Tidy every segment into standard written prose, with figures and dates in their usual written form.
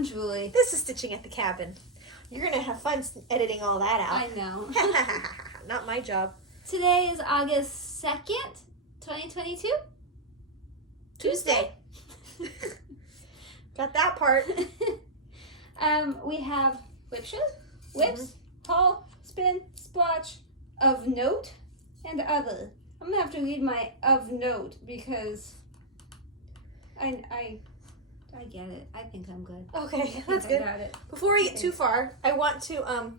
I'm Julie. This is Stitching at the Cabin. You're going to have fun editing all that out. I know. Not my job. Today is August 2nd, 2022. Tuesday. Got that part. We have WIP SHARE, WIPs, haul, spin, splotch, of note, and other. I'm going to have to read my of note because I get it. I think I'm good. Okay, that's good. I got it. Before we get too far, I want to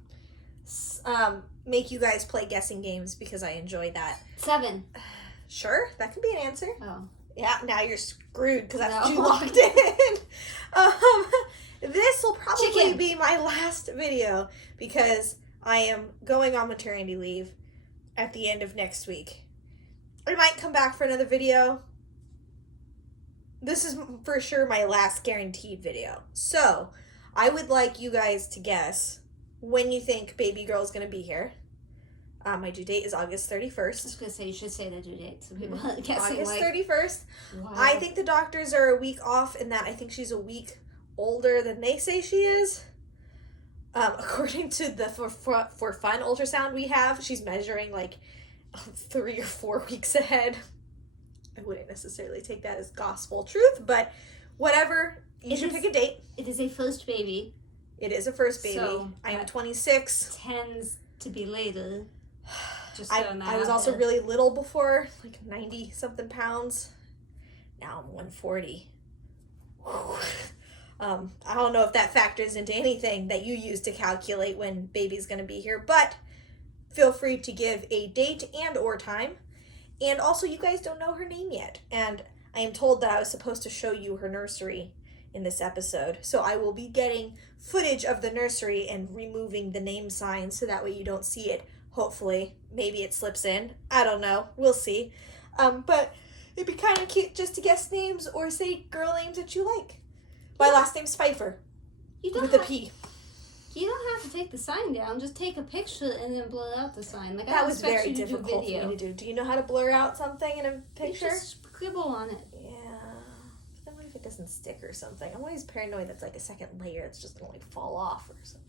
make you guys play guessing games because I enjoy that. 7. Sure, that could be an answer. Oh. Yeah, now you're screwed because that's No. too locked in. This will probably be my last video because I am going on maternity leave at the end of next week. I might come back for another video. This is for sure my last guaranteed video. So, I would like you guys to guess when you think baby girl is going to be here. My due date is August 31st. I was going to say, you should say the due date so people aren't guessing. August 31st. Wow. I think the doctors are a week off in that I think she's a week older than they say she is. According to the for fun ultrasound we have, she's measuring like 3 or 4 weeks ahead. I wouldn't necessarily take that as gospel truth, but whatever. You should pick a date. It is a first baby. It is a first baby. So I am 26. Tends to be later. Just I was also really little before, like 90 something pounds. Now I'm 140. I don't know if that factors into anything that you use to calculate when baby's going to be here, but feel free to give a date and or time. And also, you guys don't know her name yet. And I am told that I was supposed to show you her nursery in this episode. So I will be getting footage of the nursery and removing the name sign so that way you don't see it. Hopefully. Maybe it slips in. I don't know. We'll see. But it'd be kind of cute just to guess names or say girl names that you like. My last name's Pfeiffer. With a P. You don't have to take the sign down. Just take a picture and then blur out the sign. Like that was very difficult for me to do. Do you know how to blur out something in a picture? You just scribble on it. Yeah. But then what if it doesn't stick or something? I'm always paranoid that's like a second layer that's just gonna like fall off or something.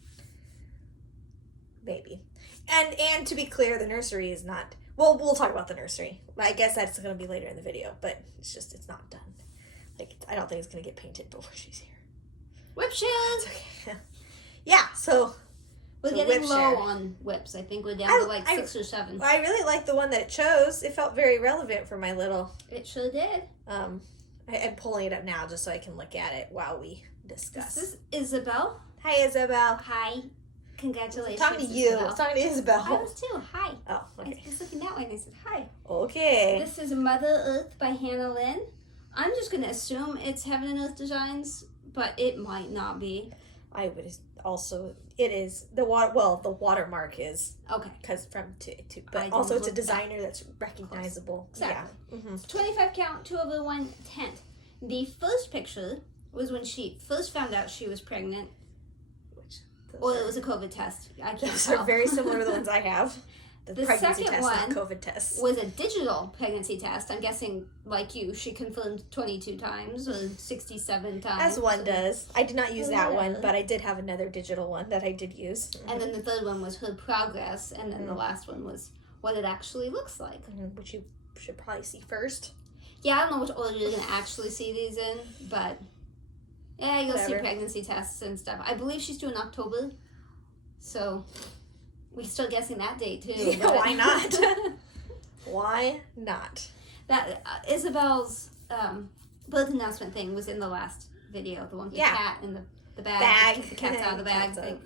Maybe. And to be clear, the nursery is not. Well, we'll talk about the nursery. I guess that's gonna be later in the video, but it's not done. Like I don't think it's gonna get painted before she's here. WIP SHARE. Okay. Yeah, so we're getting low on WIPs. I think we're down to like 6 or 7. I really like the one that it chose. It felt very relevant for my little. It sure did. I'm pulling it up now just so I can look at it while we discuss. This is Isabelle. Hi, Isabelle. Hi. Congratulations. I'm talking to you. Isabelle. I'm talking to Isabelle. I was too. Hi. Oh, okay. I was looking that way and I said hi. Okay. This is Mother Earth by Lynn. I'm just going to assume it's Heaven and Earth Designs, but it might not be. I would also, it is, the watermark is. Okay. Because but also it's a designer that's recognizable. Exactly. Yeah. Mm-hmm. 25 count, 2/1 tent. The first picture was when she first found out she was pregnant. Well, it was a COVID test. I can't Those tell. are very similar to the ones I have. The pregnancy second test, one not COVID test. Was a digital pregnancy test. I'm guessing, like you, she confirmed 22 times or 67 times. As one does. I did not use that one, but I did have another digital one that I did use. And then the third one was her progress, and then the last one was what it actually looks like. Which you should probably see first. Yeah, I don't know which order you're going to actually see these in, but yeah, you'll see pregnancy tests and stuff. I believe she's due in October, so we're still guessing that date too. Yeah, why not? Why not? That Isabelle's birth announcement thing was in the last video, the one with the cat in the bag. The cat's out of the bag. So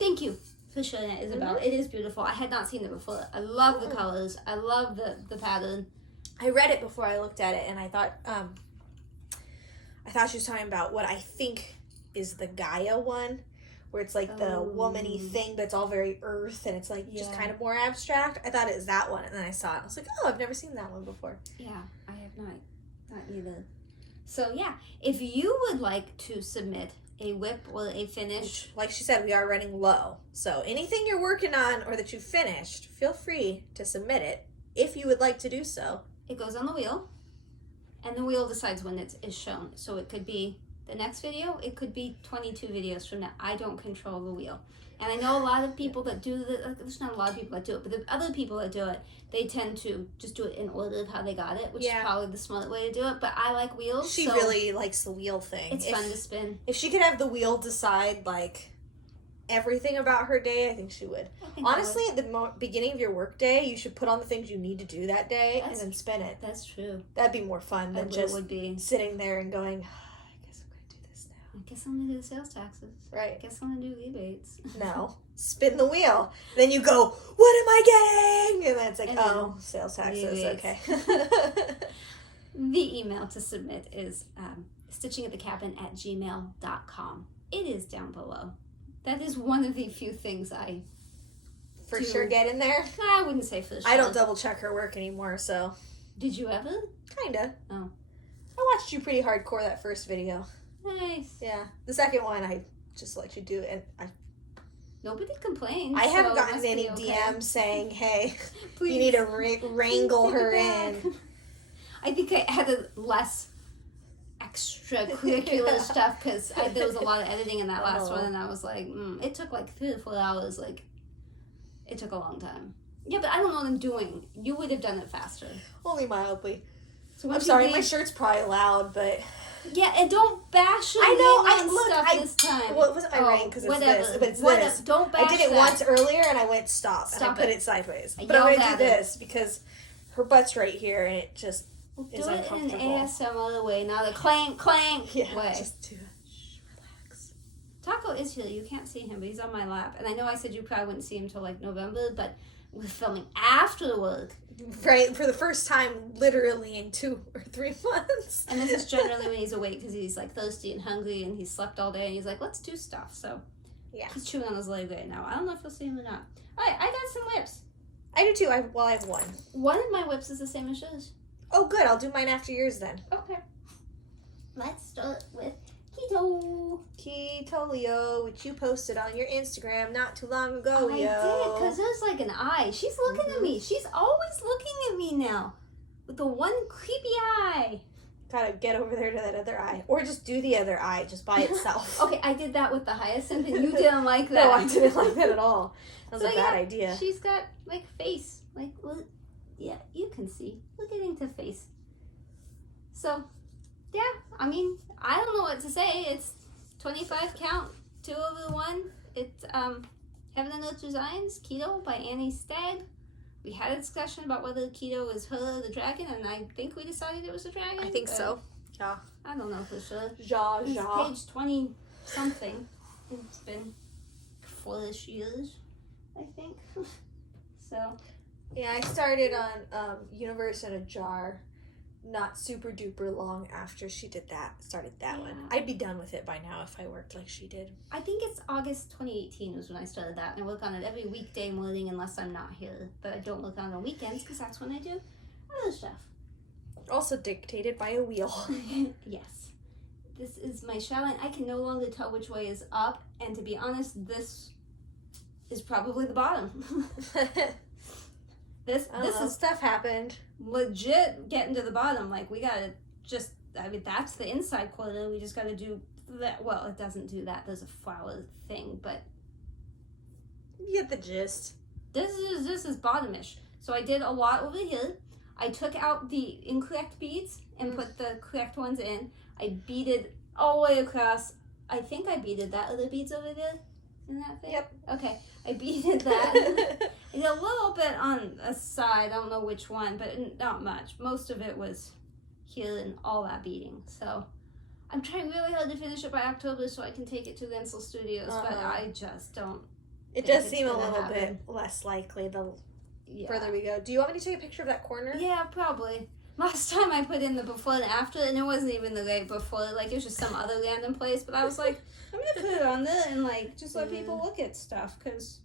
thank you for showing that, Isabelle. It is beautiful. I had not seen it before. I love the colors. I love the pattern. I read it before I looked at it, and I thought she was talking about what I think is the Gaia one, where it's like the woman-y thing, but it's all very earth, and it's like just kind of more abstract. I thought it was that one, and then I saw it. I was like, oh, I've never seen that one before. Yeah, I have not either. So yeah, if you would like to submit a WIP or a finish, like she said, we are running low. So anything you're working on or that you finished, feel free to submit it if you would like to do so. It goes on the wheel, and the wheel decides when it is shown. So it could be the next video, it could be 22 videos from now. I don't control the wheel. And I know a lot of people that do there's not a lot of people that do it, but the other people that do it, they tend to just do it in order of how they got it, which is probably the smart way to do it. But I like wheels. She really likes the wheel thing. It's fun to spin. If she could have the wheel decide, like, everything about her day, I think she would. Honestly, at the beginning of your work day, you should put on the things you need to do that day and then spin it. That's true. That'd be more fun than just sitting there and going, I guess I'm going to do the sales taxes. Right. I guess I'm going to do rebates. No. Spin the wheel. Then you go, what am I getting? And then it's like, sales taxes. Rebates. Okay. The email to submit is StitchingAtTheCabin@gmail.com. It is down below. That is one of the few things I for sure get in there. I wouldn't say for sure. I don't double check her work anymore, so. Did you ever? Kinda. Oh. I watched you pretty hardcore that first video. Nice. Yeah. The second one, I just let you do it, and nobody complained. I haven't gotten any DMs saying, hey, you need to wrangle her in. I think I added less extracurricular stuff because there was a lot of editing in that last one, and I was like, it took like 3 to 4 hours. Like, it took a long time. Yeah, but I don't know what I'm doing. You would have done it faster. Only mildly. So I'm sorry, my shirt's probably loud, but... Yeah, and don't bash your stuff this time. Well, it wasn't my ring because it's this, but it's this. Don't bash I did it once earlier, and I went stop and I put it sideways. But I'm going to do this because her butt's right here, and it just is uncomfortable. Do it in an ASMR way, not a clank, clank way. Just do it. Shh, relax. Taco is here. You can't see him, but he's on my lap. And I know I said you probably wouldn't see him until like November, but we're filming after work. Right, for the first time, literally in 2 or 3 months. And this is generally when he's awake because he's like thirsty and hungry and he's slept all day and he's like, let's do stuff. So yeah, he's chewing on his leg right now. I don't know if you'll see him or not. All right, I got some whips. I do too. I have one. One of my whips is the same as yours. Oh, good. I'll do mine after yours then. Okay. Let's start with Keto. Keto, which you posted on your Instagram not too long ago, I did, because there's like an eye. She's looking at me. She's always looking at me now. With the one creepy eye. Gotta get over there to that other eye. Or just do the other eye, just by itself. Okay, I did that with the hyacinth, and you didn't like that. No, I didn't like that at all. That was a bad idea. She's got, like, face. Like, well, yeah, you can see. We're getting to face. So, yeah, I mean, I don't know what to say. It's 25 count, 2/1. It's Heaven and Earth Designs, Keto by Annie Stagg. We had a discussion about whether Keto is her or the dragon, and I think we decided it was a dragon. I think so. Yeah. I don't know for sure. Ja. Page 20 something. It's been 4-ish years, I think. So. Yeah, I started on Universe in a Jar. Not super duper long after she started that one. I'd be done with it by now if I worked like she did. I think it's August 2018 was when I started that, and I work on it every weekday morning unless I'm not here. But I don't work on it on weekends because that's when I do other stuff. Also dictated by a wheel. Yes. This is my Chatelaine. I can no longer tell which way is up, and to be honest, this is probably the bottom. This is stuff happened. Legit getting to the bottom. Like, we gotta just, I mean, that's the inside corner. We just gotta do that. Well, it doesn't do that. There's a flower thing, but you get the gist. This is bottomish. So I did a lot over here. I took out the incorrect beads and put the correct ones in. I beaded all the way across. I think I beaded that other beads over there in that thing. Yep. Okay. I beaded that. I did a little bit on a side. I don't know which one, but not much. Most of it was here and all that beading. So I'm trying really hard to finish it by October so I can take it to Lenzel Studios, but I just don't. It does seem a little bit less likely the further we go. Do you want me to take a picture of that corner? Yeah, probably. Last time I put in the before and after, and it wasn't even the right before. Like, it was just some other random place. But I was like, I'm going to put it on there and, like, just let people look at stuff. Because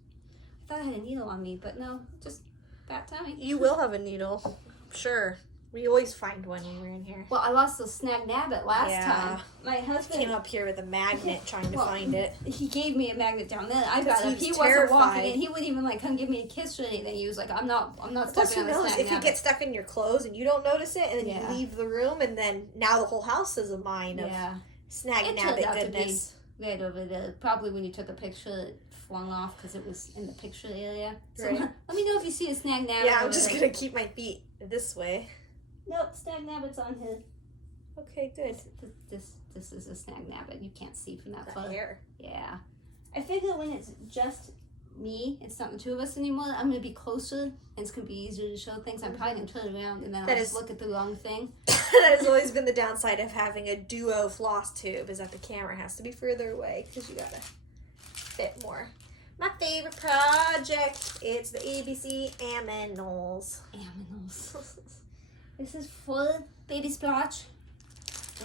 I thought I had a needle on me. But no, just bad timing. You will have a needle. Sure. We always find one when we're in here. Well, I lost the snag nabbit last time. My husband came up here with a magnet trying to find it. He gave me a magnet down there. I got it. He wasn't walking in. He wouldn't even like come give me a kiss or anything. He was like, I'm not stepping on the snag if you get stuck in your clothes and you don't notice it, and then you leave the room, and then now the whole house is a mine of Snag-nabbit goodness. Right over there. Probably when you took a picture, it flung off because it was in the picture area. So right. let me know if you see a snag-nabbit. Yeah, I'm just going to keep my feet this way. Nope, snag-nabbit's on here. Okay, good. This is a snag-nabbit. You can't see from that photo. Hair. Yeah. I figure when it's just me, it's not the two of us anymore, I'm going to be closer and it's going to be easier to show things. I'm probably going to turn around and then I'll just look at the wrong thing. That has always been the downside of having a duo floss tube, is that the camera has to be further away because you got to fit more. My favorite project, it's the ABC Aminals. This is full baby splotch.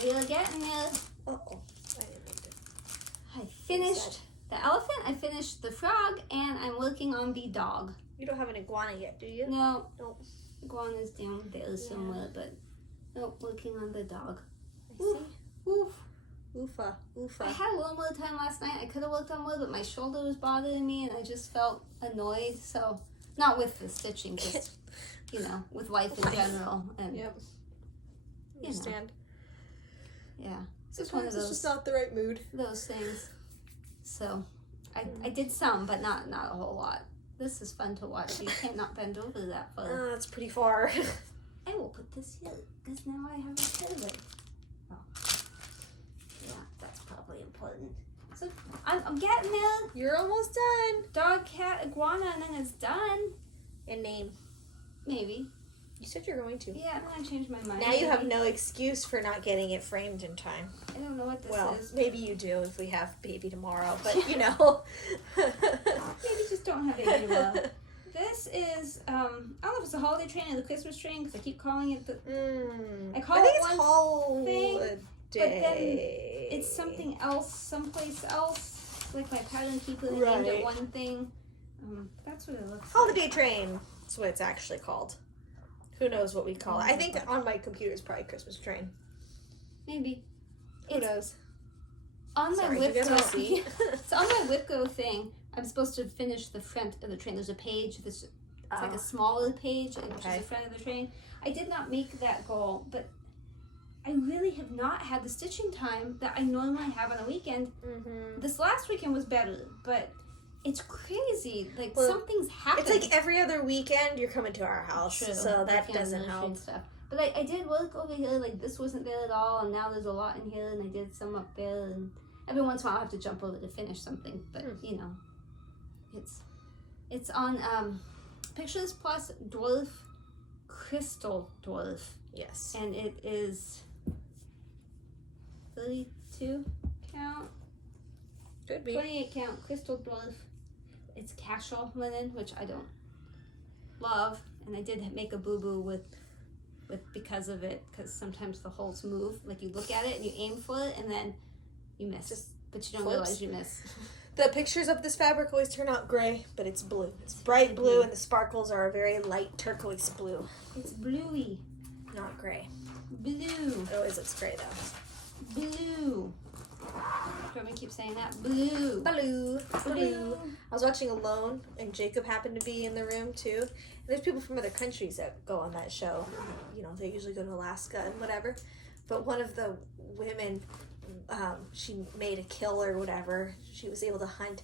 We are getting it. Uh-oh. I didn't mean to. I finished the elephant, I finished the frog, and I'm working on the dog. You don't have an iguana yet, do you? No. Nope. Iguana's down there somewhere, but nope, working on the dog. I see. Oof. Oofa. Oofa. I had a little more time last night. I could have worked on more, but my shoulder was bothering me, and I just felt annoyed. So, not with the stitching, just, with life in general. And, yep. Understand. Yeah. Sometimes one of those, it's just not the right mood. Those things. So, I did some, but not a whole lot. This is fun to watch. You can't not bend over that far. Oh, that's pretty far. I will put this here, because now I have a pivot. Oh. Yeah, that's probably important. So, I'm getting there. You're almost done. Dog, cat, iguana, and then it's done. And name. Maybe. You said you're going to. Yeah, and then I changed my mind. Now you have no excuse for not getting it framed in time. I don't know what this is. Maybe you do if we have baby tomorrow, but Maybe just don't have baby tomorrow. This is, I don't know if it's the holiday train or the Christmas train, because I keep calling it the... I think it's holiday. But then it's something else, someplace else. Like my pattern keeper named it one thing. That's what it looks like. Holiday train. That's what it's actually called. Who knows what we call it? I think on my computer it's probably Christmas train. Maybe. Who knows? On my WIP Go, so on my WIP Go thing, I'm supposed to finish the front of the train. There's a page. It's like a smaller page, which is the front of the train. I did not make that goal, but I really have not had the stitching time that I normally have on a weekend. This last weekend was better, but it's crazy. Like, something's happening. It's like every other weekend you're coming to our house, so that doesn't help. Stuff. But I did work over here. Like, this wasn't there at all, and now there's a lot in here, and I did some up there, and every once in a while I have to jump over to finish something. But it's on Pictures Plus Dwarf Crystal Dwarf. Yes, and it is 32 count. Could be 28 count Crystal Dwarf. It's casual linen, which I don't love, and I did make a boo-boo with because of it, because sometimes the holes move. Like, you look at it and you aim for it, and then you miss, but you don't realize you miss. The pictures of this fabric always turn out gray, but it's blue. It's bright blue, and the sparkles are a very light turquoise blue. It's bluey, not gray. Blue. It always looks gray though. Blue. I'm gonna keep saying that. Blue. Blue. Blue. I was watching Alone, and Jacob happened to be in the room too. And there's people from other countries that go on that show. They usually go to Alaska and whatever. But one of the women, she made a kill or whatever. She was able to hunt,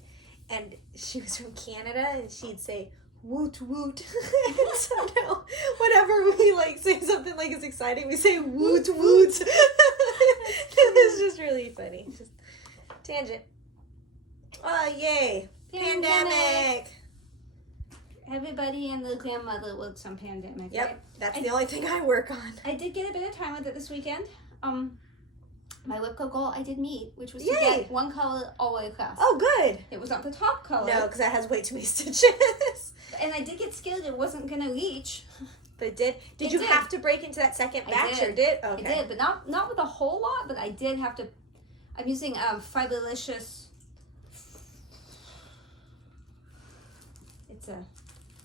and she was from Canada, and she'd say, woot woot. So now, whenever we say something like it's exciting, we say woot woot. It's just really funny. Just tangent. Oh, yay. Pandemic. Everybody and the grandmother works on Pandemic. Yep, right? That's the only thing I work on. I did get a bit of time with it this weekend. My WIP Go goal I did meet, which was to Yay. get one color all the way across. Oh, good. It was not the top color. No, because that has way too many stitches. And I did get scared it wasn't going to reach. But it did? Did you have to break into that second batch or did? Okay. I did, but not with a whole lot, but I did have to. I'm using Fiberlicious. It's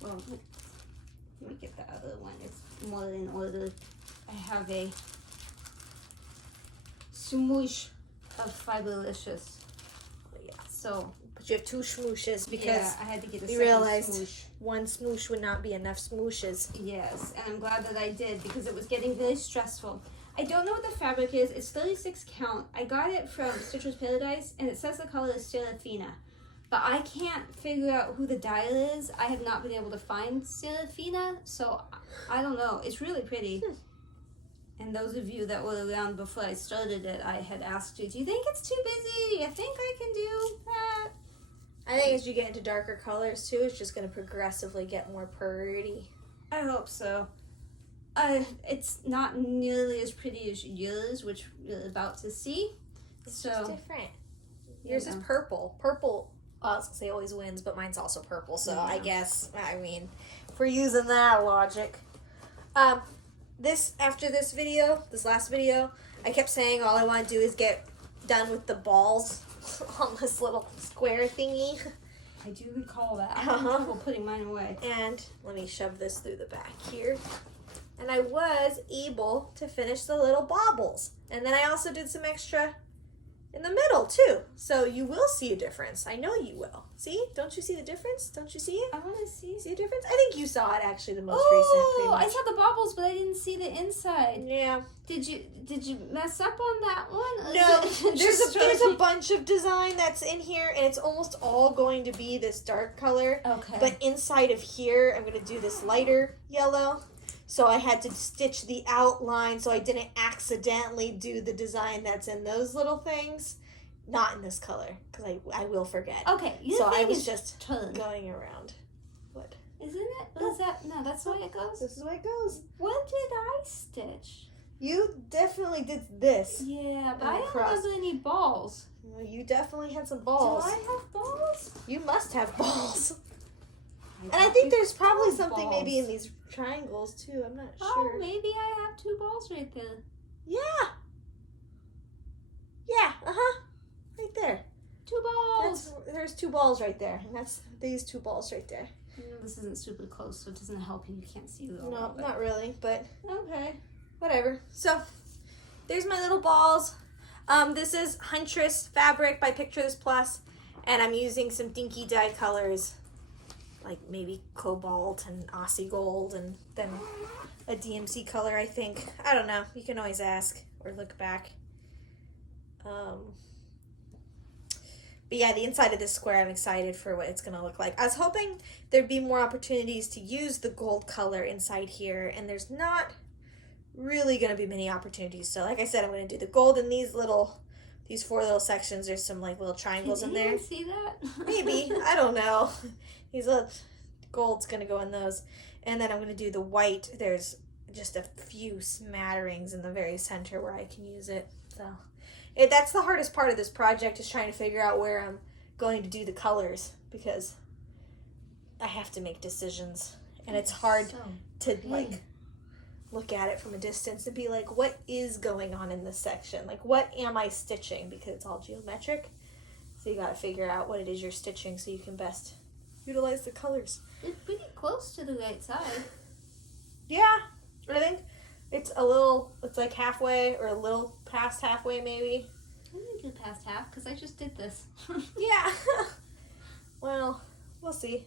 let me get the other one. It's more in order. I have a smoosh of Fiberlicious. Yeah. So. But you have two smooshes because I had to get a we second realized smoosh. One smoosh would not be enough smooshes. Yes, and I'm glad that I did because it was getting very stressful. I don't know what the fabric is. It's 36 count. I got it from Stitcher's Paradise, and it says the color is Serafina. But I can't figure out who the dye is. I have not been able to find Serafina, so I don't know. It's really pretty. And those of you that were around before I started it, I had asked you, do you think it's too busy? Do you think I can do that? I think as you get into darker colors, too, it's just going to progressively get more pretty. I hope so. It's not nearly as pretty as yours, which we're about to see. It's just different. Yours is purple. Purple, I was going to say always wins, but mine's also purple. So I guess, I mean, if we're using that logic. After this last video, I kept saying all I want to do is get done with the balls on this little square thingy. I do recall that. I'm having trouble putting mine away. And let me shove this through the back here. And I was able to finish the little baubles. And then I also did some extra in the middle too. So you will see a difference. I know you will. See? Don't you see the difference? Don't you see it? I want to see. See a difference? I think you saw it actually the most recent. Pretty much. I saw the baubles, but I didn't see the inside. Yeah. Did you mess up on that one? No. There's a bunch of design that's in here, and it's almost all going to be this dark color. Okay. But inside of here, I'm going to do this lighter yellow. So I had to stitch the outline so I didn't accidentally do the design that's in those little things. Not in this color, because I will forget. Okay. So I was just going around. What? Isn't it? Is that? No, that's the way it goes? This is the way it goes. What did I stitch? You definitely did this. Yeah, but I don't have any balls. Well, you definitely had some balls. Do I have balls? You must have balls. And I think there's probably something maybe in these triangles too. I'm not sure. Oh, maybe I have 2 balls right there. Yeah. Yeah. Right there. 2 balls. There's 2 balls right there, and that's these 2 balls right there. This isn't super close, so it doesn't help you. You can't see them. No, not really, but okay. Whatever. So there's my little balls. This is Huntress fabric by Picture This Plus, and I'm using some dinky dye colors, like maybe cobalt and Aussie gold, and then a DMC color, I think. I don't know. You can always ask or look back. But yeah, the inside of this square, I'm excited for what it's going to look like. I was hoping there'd be more opportunities to use the gold color inside here, and there's not really going to be many opportunities. So like I said, I'm going to do the gold in these 4 little sections. There's some like little triangles in there. Did you see that? Maybe. I don't know. These little gold's going to go in those. And then I'm going to do the white. There's just a few smatterings in the very center where I can use it. So that's the hardest part of this project, is trying to figure out where I'm going to do the colors, because I have to make decisions. And it's hard to like look at it from a distance and be like, what is going on in this section? Like, what am I stitching? Because it's all geometric. So you got to figure out what it is you're stitching so you can best utilize the colors. It's pretty close to the right side. Yeah, I think it's like halfway, or a little past halfway maybe. I didn't do past half because I just did this. Yeah. Well, we'll see.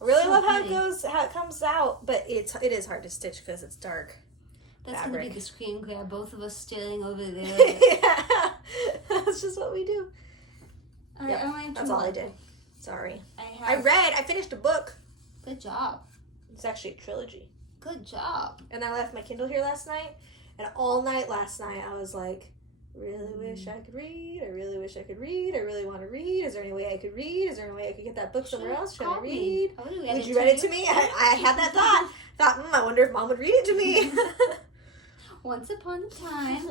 I really love how it comes out, but it is hard to stitch because it's dark. That's going to be the screen grab, both of us staring over there. Yeah. That's just what we do. That's all I did. Sorry. I finished a book. Good job. It's actually a trilogy. Good job. And I left my Kindle here last night, and all night last night I was like, really wish I could read. I really wish I could read. I really want to read. Is there any way I could read? Is there any way I could get that book somewhere else? Should I read? Would you read it to me? I had that thought. I wonder if Mom would read it to me. Once upon a time.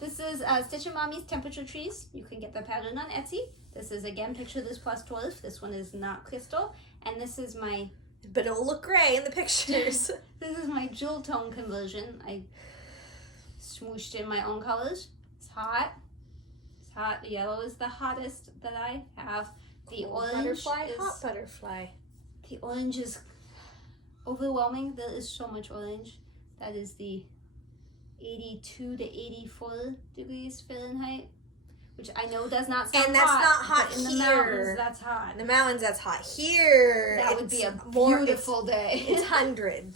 This is Stitch and Mommy's Temperature Trees. You can get the pattern on Etsy. This is, again, Picture This Plus 12. This one is not crystal. And this is my... But it'll look gray in the pictures. This is my jewel tone conversion. I smooshed in my own colors. It's hot. It's hot. The yellow is the hottest that I have. The orange hot butterfly. The orange is overwhelming. There is so much orange. That is the 82 to 84 degrees Fahrenheit, which I know does not sound hot. And that's not hot in here. the mountains, that's hot. In the mountains, that's hot. Here, that would be a beautiful day. It's 100.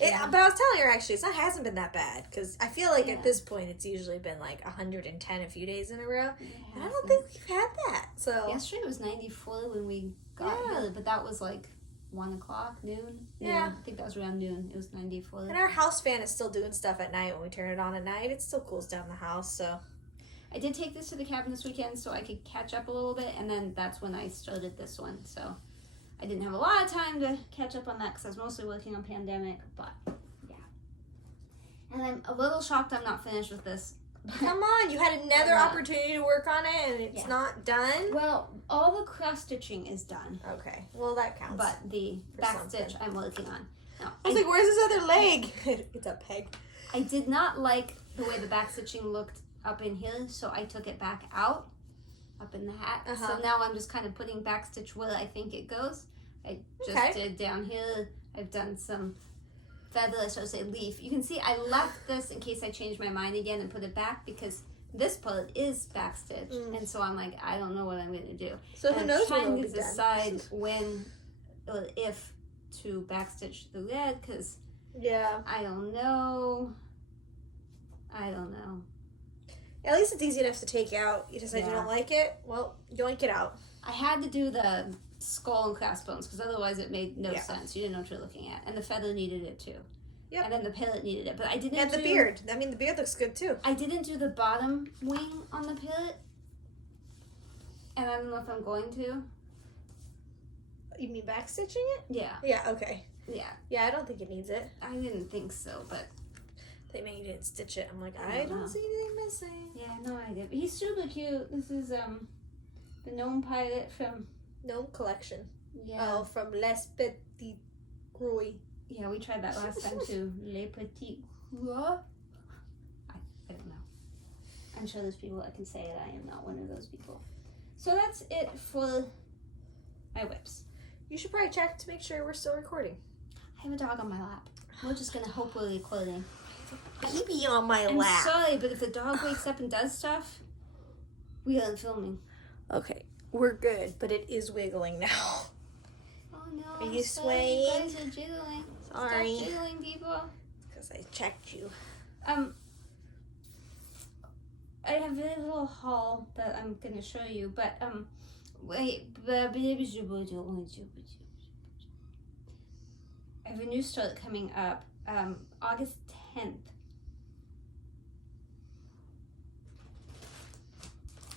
Yeah. But I was telling her, actually, it hasn't been that bad. Because I feel like at this point, it's usually been like 110 a few days in a row. And I don't think we've had that. So yesterday was 94 when we got here, but that was like 1 o'clock, noon. Yeah. I think that was around noon. It was 94. And our house fan is still doing stuff at night when we turn it on at night. It still cools down the house, so. I did take this to the cabin this weekend so I could catch up a little bit, and then that's when I started this one. So I didn't have a lot of time to catch up on that because I was mostly working on Pandemic, but yeah. And I'm a little shocked I'm not finished with this. Come on, you had another opportunity to work on it and it's not done? Well, all the cross stitching is done. Okay, well that counts. But the back stitch I'm working on. No, I was like, where's his other leg? It's a peg. I did not like the way the back stitching looked up in here, so I took it back out, up in the hat. So now I'm just kind of putting back stitch where I think it goes. I just did down here. I've done some feather, so I say leaf. You can see I left this in case I change my mind again and put it back because this part is back stitch, and so I'm like, I don't know what I'm going to do. So who knows when it'll be done? I'm trying to decide when or if to back stitch the red because I don't know. At least it's easy enough to take out. You decide you don't like it, well, yoink it out. I had to do the skull and crossbones because otherwise it made no sense. You didn't know what you're looking at. And the feather needed it too. Yep. And then the pilot needed it. But I didn't the beard. I mean, the beard looks good too. I didn't do the bottom wing on the pilot. And I don't know if I'm going to. You mean back stitching it? Yeah. Yeah, okay. Yeah. Yeah, I don't think it needs it. I didn't think so, but they made you didn't stitch it. I'm like, I don't see anything missing. Yeah, no idea. He's super cute. This is the gnome pilot from Gnome Collection. Yeah. Oh, from Les Petits Croix. Yeah, we tried that last time too. Les Petits Croix. I don't know. I'm sure there's people that can say it. I am not one of those people. So that's it for my whips. You should probably check to make sure we're still recording. I have a dog on my lap. We're just gonna hope we're recording. Baby on my lap. I'm sorry, but if the dog wakes up and does stuff, we aren't filming. Okay, we're good, but it is wiggling now. Oh no! Are you swaying? You guys are jiggling. Sorry. Stop jiggling, people. Because I checked you. I have a little haul that I'm gonna show you, but wait. I have a new start coming up, August 10th.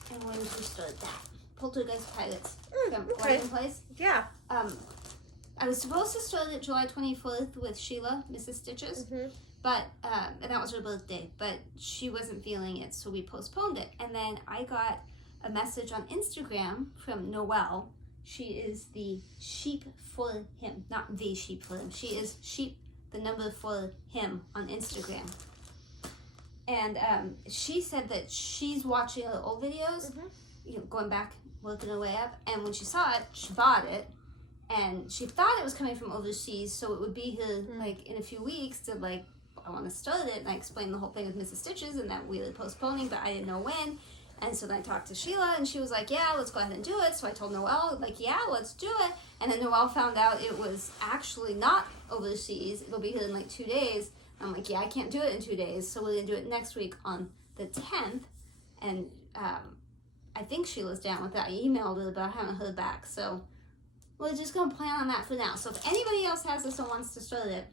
And when to start that? Poltergeist Pilots. Okay. In place. Yeah. I was supposed to start it July 24th with Sheila, Mrs. Stitches, but and that was her birthday, but she wasn't feeling it, so we postponed it. And then I got a message on Instagram from Noelle. She is the sheep for him, not the sheep for him. She is sheep, the number for him on Instagram. And she said that she's watching her old videos, going back, working her way up. And when she saw it, she bought it. And she thought it was coming from overseas, so it would be here like in a few weeks to like, I want to start it. And I explained the whole thing with Mrs. Stitches and that we were postponing, but I didn't know when. And so then I talked to Sheila, and she was like, yeah, let's go ahead and do it. So I told Noelle, like, yeah, let's do it. And then Noelle found out it was actually not overseas. It'll be here in like 2 days. I'm like, yeah, I can't do it in 2 days. So we're going to do it next week on the 10th. And I think Sheila's down with that. I emailed her, but I haven't heard back. So we're just going to plan on that for now. So if anybody else has this and wants to start it,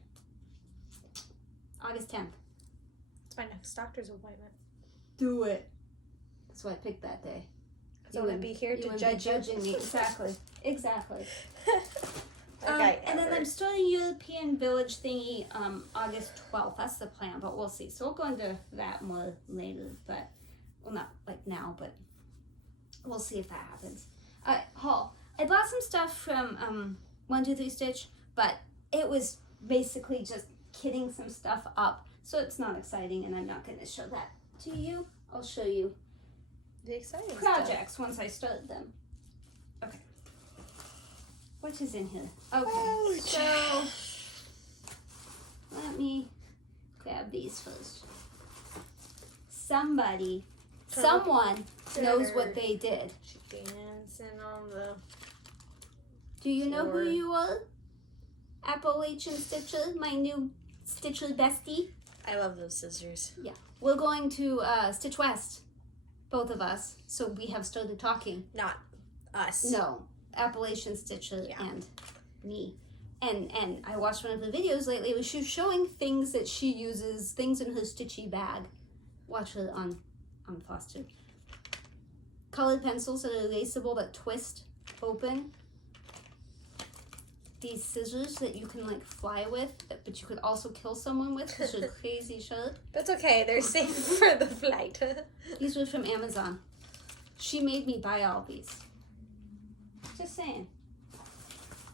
August 10th. It's my next doctor's appointment. Do it. That's why I picked that day. So I would be here to judge judging me. Exactly. Okay. And then I'm starting European Village thingy August 12th. That's the plan, but we'll see. So we'll go into that more later, but well, not like now, but we'll see if that happens. Haul. I bought some stuff from 123 Stitch, but it was basically just kitting some stuff up, so it's not exciting, and I'm not going to show that to you. I'll show you the exciting projects stuff once I start them. Okay. What is in here? Okay. Oh, so let me grab these first. Someone knows what they did. She's dancing on the Do you know who you are? Appalachian Stitcher, my new Stitcher bestie. I love those scissors. Yeah. We're going to Stitch West, both of us, so we have started talking. Not us. No. Appalachian Stitcher and me. And I watched one of the videos lately where she was showing things that she uses, things in her stitchy bag. Watch her on FlossTube. Colored pencils that are erasable that twist open. These scissors that you can like fly with, but you could also kill someone with because they're crazy sharp. That's okay, they're safe for the flight. These were from Amazon. She made me buy all these. Just saying.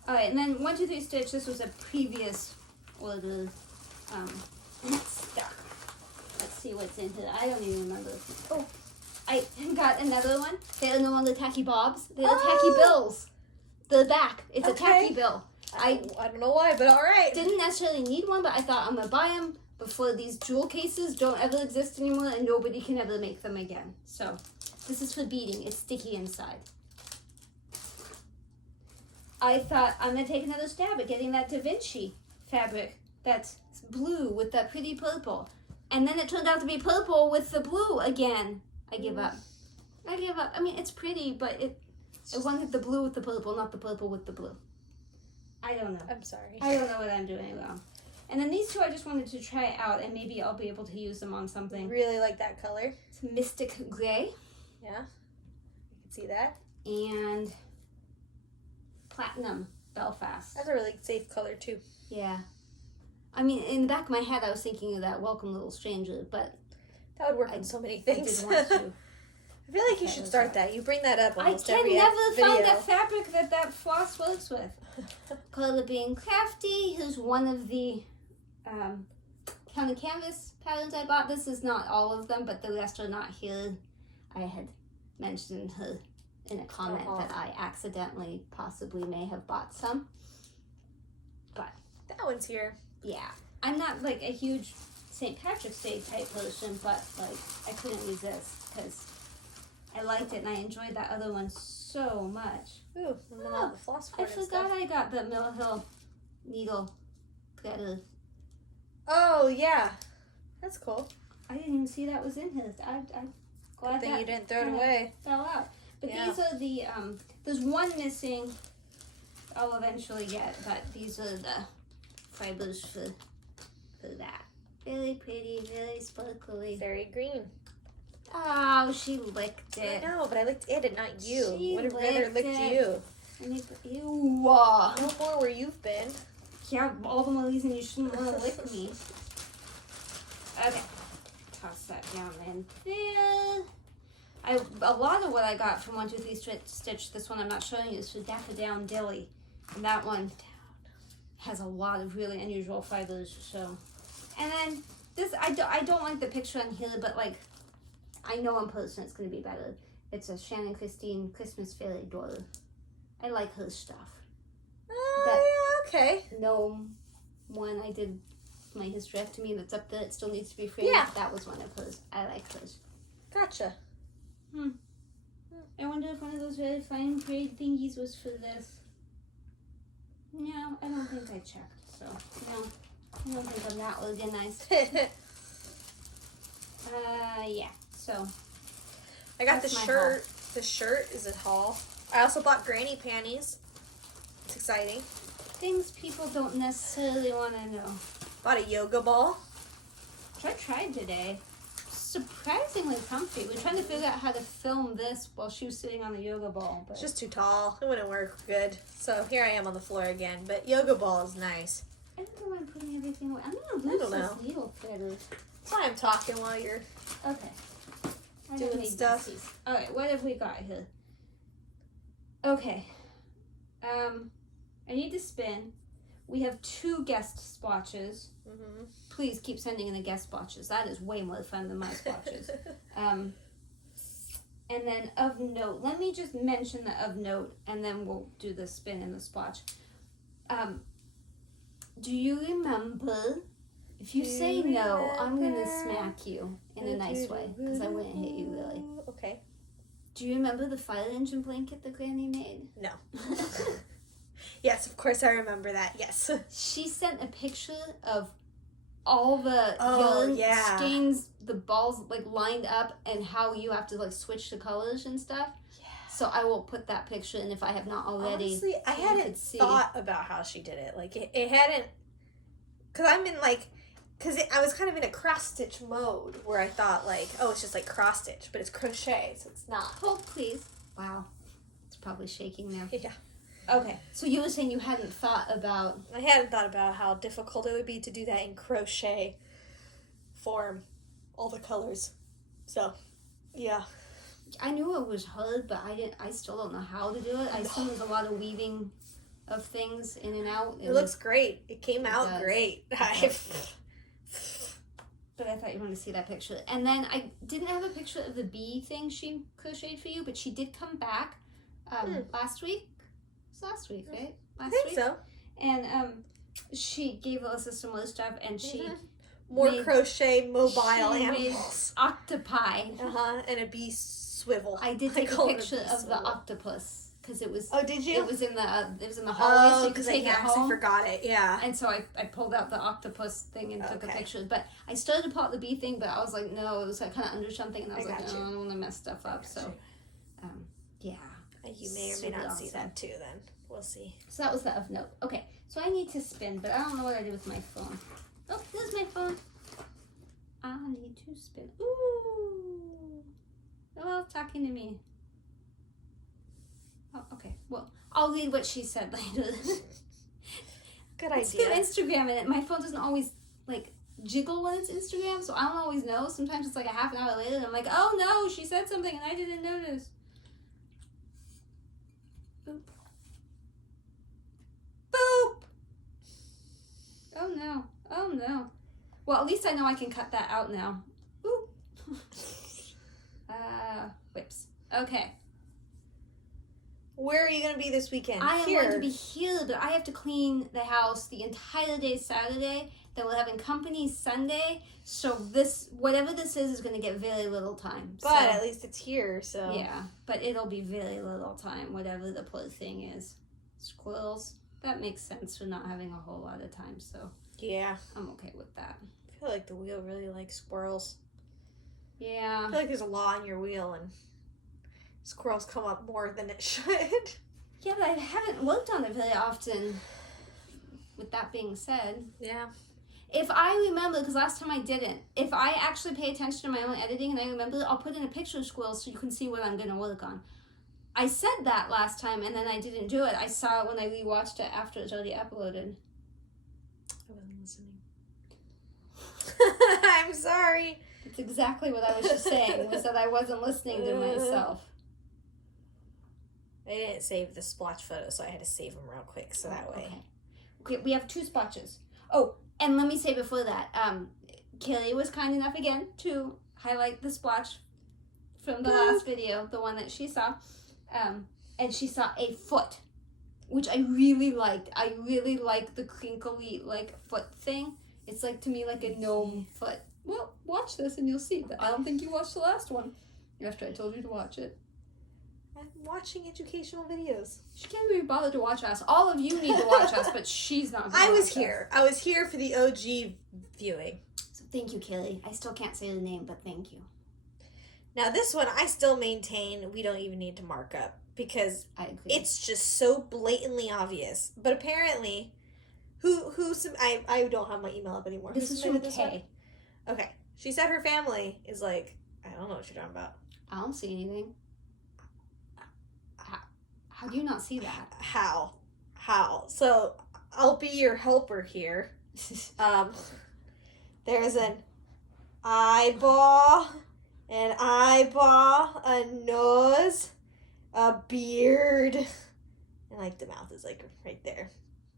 Alright, and then 1, 2, 3 Stitch, this was a previous order. It's stuck. Let's see what's in here. I don't even remember. Oh, I got another one. They are no longer tacky bobs. They are tacky bills. The back. It's a tacky bill. I don't know why, but alright. Didn't necessarily need one, but I thought I'm going to buy them before these jewel cases don't ever exist anymore and nobody can ever make them again. So, this is for beading. It's sticky inside. I thought I'm going to take another stab at getting that Da Vinci fabric that's blue with that pretty purple. And then it turned out to be purple with the blue again. I give up. I give up. I mean, it's pretty, but I wanted the blue with the purple, not the purple with the blue. I don't know. I'm sorry. I don't know what I'm doing wrong. And then these two I just wanted to try out, and maybe I'll be able to use them on something. Really like that color. It's Mystic Gray. Yeah. You can see that. And Platinum Belfast. That's a really safe color too. Yeah. I mean, in the back of my head, I was thinking of that Welcome Little Stranger, but that would work on so many things. I did want to. I feel like you should start that. You bring that up almost every video. I can never find that fabric that floss works with. Color Being Crafty. Here's one of the counted canvas patterns I bought. This is not all of them, but the rest are not here. I had mentioned her in a comment that I accidentally possibly may have bought some. But that one's here. Yeah. I'm not like a huge St. Patrick's Day type person, but like I couldn't resist because I liked it and I enjoyed that other one so much. Ooh, and then all the floss I forgot I got the Mill Hill needle threader. Oh yeah, that's cool. I didn't even see that was in his. I'm glad that you didn't throw it away. Fell out. But these are the there's one missing. I'll eventually get, but these are the fibers for that. Really pretty, really sparkly. Very green. Oh, she licked it. I know, but I licked it and not you. She would have rather licked you. Ew. No more where you've been. Yeah, all the more reason you shouldn't want to lick me. Okay. Toss that down in there. A lot of what I got from 1, 2, 3 Stitch, this one I'm not showing you, is for Daffodowndilly Dilly. And that one has a lot of really unusual fibers, so. And then this, I don't like the picture on here, but like, I know in person it's going to be better. It's a Shannon Christine Christmas Fairy Daughter. I like her stuff. Yeah, okay. Gnome one I did my hysterectomy that's up there. It still needs to be framed. Yeah. That was one of hers. I like hers. Gotcha. I wonder if one of those really fine braid thingies was for this. No, I don't think I checked. So, no. I don't think I'm that organized. Yeah. So, I got the shirt. Haul. The shirt is a haul. I also bought granny panties. It's exciting. Things people don't necessarily want to know. Bought a yoga ball. Which I tried today. Surprisingly comfy. We're trying to figure out how to film this while she was sitting on the yoga ball. But it's just too tall. It wouldn't work good. So here I am on the floor again. But yoga ball is nice. I don't know why I'm putting everything away. I'm going to lose this needle threader. That's why I'm talking while you're doing stuff. Alright, what have we got here? Okay. I need to spin. We have 2 guest swatches. Mm-hmm. Please keep sending in the guest swatches. That is way more fun than my swatches. And then of note. Let me just mention the of note, and then we'll do the spin and the swatch. Do you remember? If you say no, I'm going to smack you in a nice way, because I wouldn't hit you really. Okay. Do you remember the fire engine blanket that Granny made? No. Yes, of course I remember that. Yes. She sent a picture of all the yarn stains, the balls like lined up, and how you have to like switch the colors and stuff. Yeah. So I will put that picture in if I have not already. Honestly, I hadn't thought about how she did it. Like it hadn't, because I'm in like, I was kind of in a cross stitch mode where I thought like, oh, it's just like cross stitch, but it's crochet, so it's not. Hold please. Wow, it's probably shaking now. Yeah. Okay, so you were saying you hadn't thought about... I hadn't thought about how difficult it would be to do that in crochet form, all the colors. So, yeah. I knew it was hard, but I still don't know how to do it. I assume there's a lot of weaving of things in and out. It looks great. It came out great. But I thought you wanted to see that picture. And then I didn't have a picture of the bee thing she crocheted for you, but she did come back last week. Last week, right? I think so. And she gave us some other stuff, and she more crochet mobile animals, octopi, and a bee swivel. I did take a picture of the octopus because it was. Oh, did you? It was in the hallway. Oh, because I actually forgot it. Yeah. And so I pulled out the octopus thing and took a picture. But I started to pull out the bee thing, but I was like, no, it was like kind of under something, and I was like, no, I don't want to mess stuff up. So, yeah. You may or may not see that too then. We'll see. So that was the of note. Okay, so I need to spin, but I don't know what I did with my phone. Oh, there's my phone. I need to spin. Ooh. Well, talking to me. Oh, okay. Well, I'll read what she said later. Good Let's idea. do Instagram in it. My phone doesn't always, like, jiggle when it's Instagram, so I don't always know. Sometimes it's like a half an hour later, and I'm like, oh no, she said something, and I didn't notice. Boop. Boop! Oh no. Oh no. Well, at least I know I can cut that out now. Ooh. Whips. Okay. Where are you going to be this weekend? I am going to be here, but I have to clean the house the entire day Saturday. Then we're having company Sunday. So this, whatever this is going to get very little time. But at least it's here, so. Yeah, but it'll be very little time, whatever the poor thing is. Squirrels. That makes sense for not having a whole lot of time, so. Yeah. I'm okay with that. I feel like the wheel really likes squirrels. Yeah. I feel like there's a law on your wheel and squirrels come up more than it should. Yeah, but I haven't worked on it very often. With that being said. Yeah. If I remember, because last time I didn't, if I actually pay attention to my own editing and I remember, I'll put in a picture of squirrels so you can see what I'm going to work on. I said that last time and then I didn't do it. I saw it when I rewatched it after it's already uploaded. I wasn't listening. I'm sorry. It's exactly what I was just saying, was that I wasn't listening to myself. I didn't save the splotch photo, so I had to save them real quick, so that way. Okay, we have 2 splotches. Oh, and let me say before that, Kelly was kind enough again to highlight the splotch from the last video, the one that she saw. And she saw a foot, which I really liked. I really like the crinkly, like, foot thing. It's like, to me, like a gnome foot. Well, watch this and you'll see. But I don't think you watched the last one after I told you to watch it. I'm watching educational videos. She can't even bother to watch us. All of you need to watch us, but she's not going to I was here. I was here for the OG viewing. So thank you, Kelly. I still can't say the name, but thank you. Now this one, I still maintain we don't even need to mark up because I agree. It's just so blatantly obvious. But apparently, I don't have my email up anymore. This is from Kay. Okay. She said her family is like, I don't know what you're talking about. I don't see anything. How do you not see that? How? So, I'll be your helper here. There's an eyeball, a nose, a beard, and like the mouth is like right there.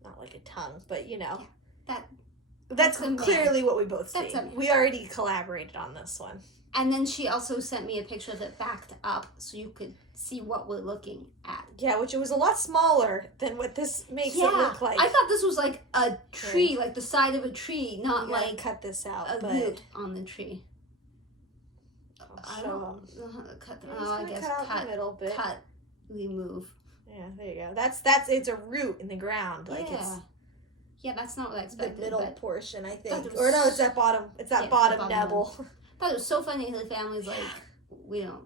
Not like a tongue, but you know. Yeah, that's clearly what we both see. We already collaborated on this one. And then she also sent me a picture of it backed up so you could see what we're looking at. Yeah, which it was a lot smaller than what this makes it look like. I thought this was like a tree, like the side of a tree, not like cut this out, a root on the tree. I don't know how to cut them. Oh, I guess cut the middle bit. Cut, remove. Yeah, there you go. That's it's a root in the ground. Like it's. Yeah, that's not what I expected. The middle portion, I think. Was, or no, it's that bottom. It's that bottom nibble. I thought it was so funny. The family's like, we don't.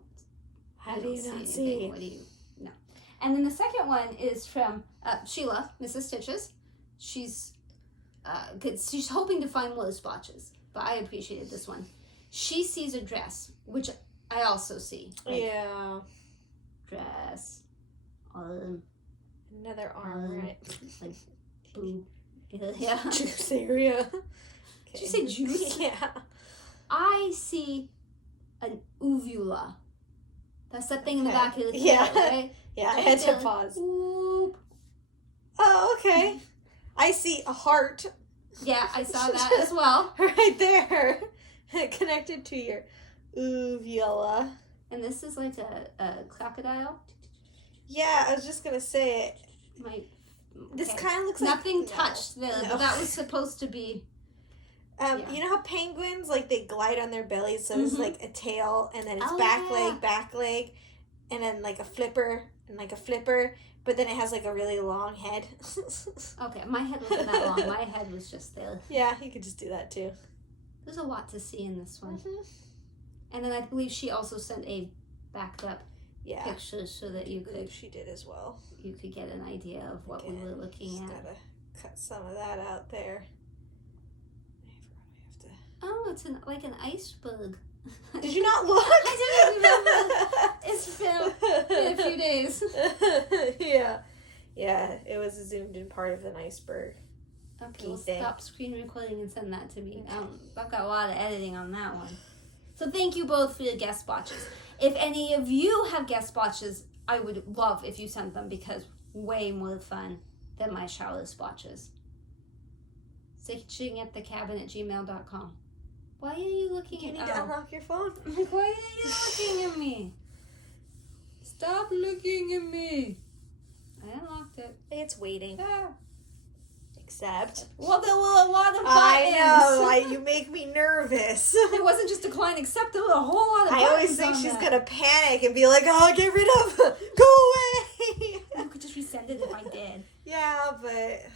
How do you not see? What do you? No. And then the second one is from Sheila, Mrs. Stitches. She's hoping to find low spotches, but I appreciated this one. She sees a dress, which I also see. Like, yeah. Dress. Another arm, right? Like boob. Yeah. Juice area. Okay. Did you say juice? Yeah. I see an uvula. That's that thing in the back of the tail, right? Yeah, I had to pause. Whoop. Oh, okay. I see a heart. Yeah, I saw that as well. Right there. Connected to your uvula. And this is like a crocodile. Yeah, I was just going to say it. This kind of looks like... Nothing touched there, but that was supposed to be... You know how penguins, like, they glide on their bellies, so there's, like, a tail, and then it's back leg, and then, like, a flipper, but then it has, like, a really long head. Okay, my head wasn't that long. My head was just there. Yeah, you could just do that, too. There's a lot to see in this one. Mm-hmm. And then I believe she also sent a backed up picture so that you could... She did as well. You could get an idea of what we were looking at. Just gotta cut some of that out there. Oh, it's like an iceberg. Did you not look? I didn't remember. It's been a few days. Yeah, it was a zoomed in part of an iceberg. Okay, we'll stop screen recording and send that to me. I've got a lot of editing on that one. So thank you both for your guest spotches. If any of you have guest spotches, I would love if you sent them because way more fun than my shower spotches. StitchingAtTheCabin@gmail.com. Why are you looking at me? You need to unlock your phone. Why are you looking at me? Stop looking at me. I unlocked it. It's waiting. Yeah. Except. Well, there were a lot of buttons. I know. You make me nervous. It wasn't just decline, except there were a whole lot of buttons. I always think she's going to panic and be like, oh, get rid of it. Go away. You could just resend it if I did. Yeah, but...